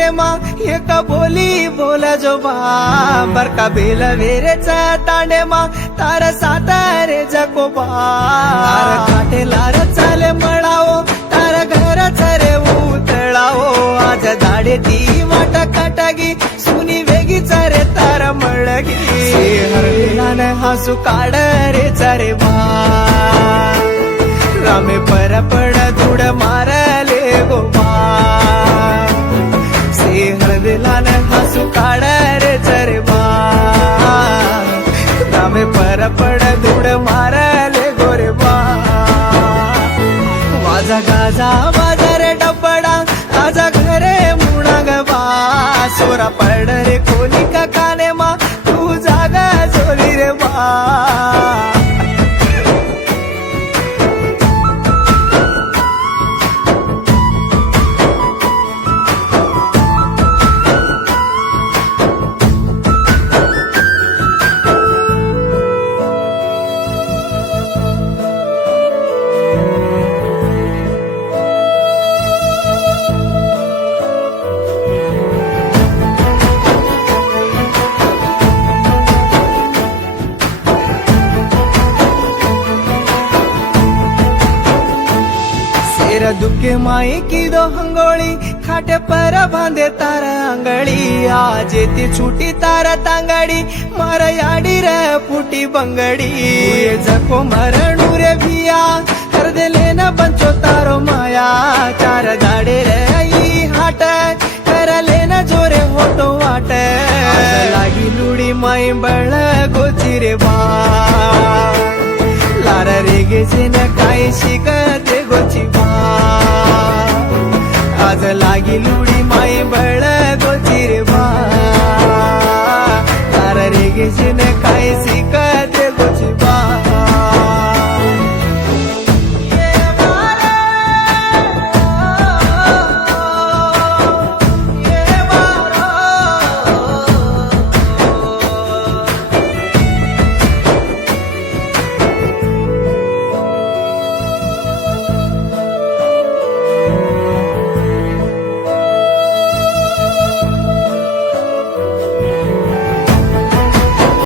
रे माँ एक बोली बोला जो बाबर का बेल वेरेचा तांडे माँ तार सातारे जको बार काटे लार चाले मळाओ तार घर रे उतळाओ आज दाडे ती वाट काटागी सुनी वेगी रे तार मळगी हरविलान हसू काढ रे चारे बा रामे परपड धुड मारले गोबा से हरविलान हसू काढ रे चारे बा रामे परपड धुड मारले गोरे बा माझा गाजा माझा रे डबडा आजा घरे मुणाग बा सोरा पड रे कोणी का काने मा तू जागा झोली रे बा तेरा दुखे माई की दो हंगोळी खाटे पर बांधे तारा अंगड़ी आज ती छुटी तारा तांगड़ी मार याडी रे फुटी बंगड़ी ये जको मरणू रे भिया कर दे लेना पंचो तारो माया चार दाडे रे ई हाट कर लेना जोरे होतो वाट लागी लुडी माई बळ गोची रे बा लार रे गेचे न काय शिकते गोची बा आज लागी लुडी माई बळ गोची रे बा लार रे गेचे न काय शिक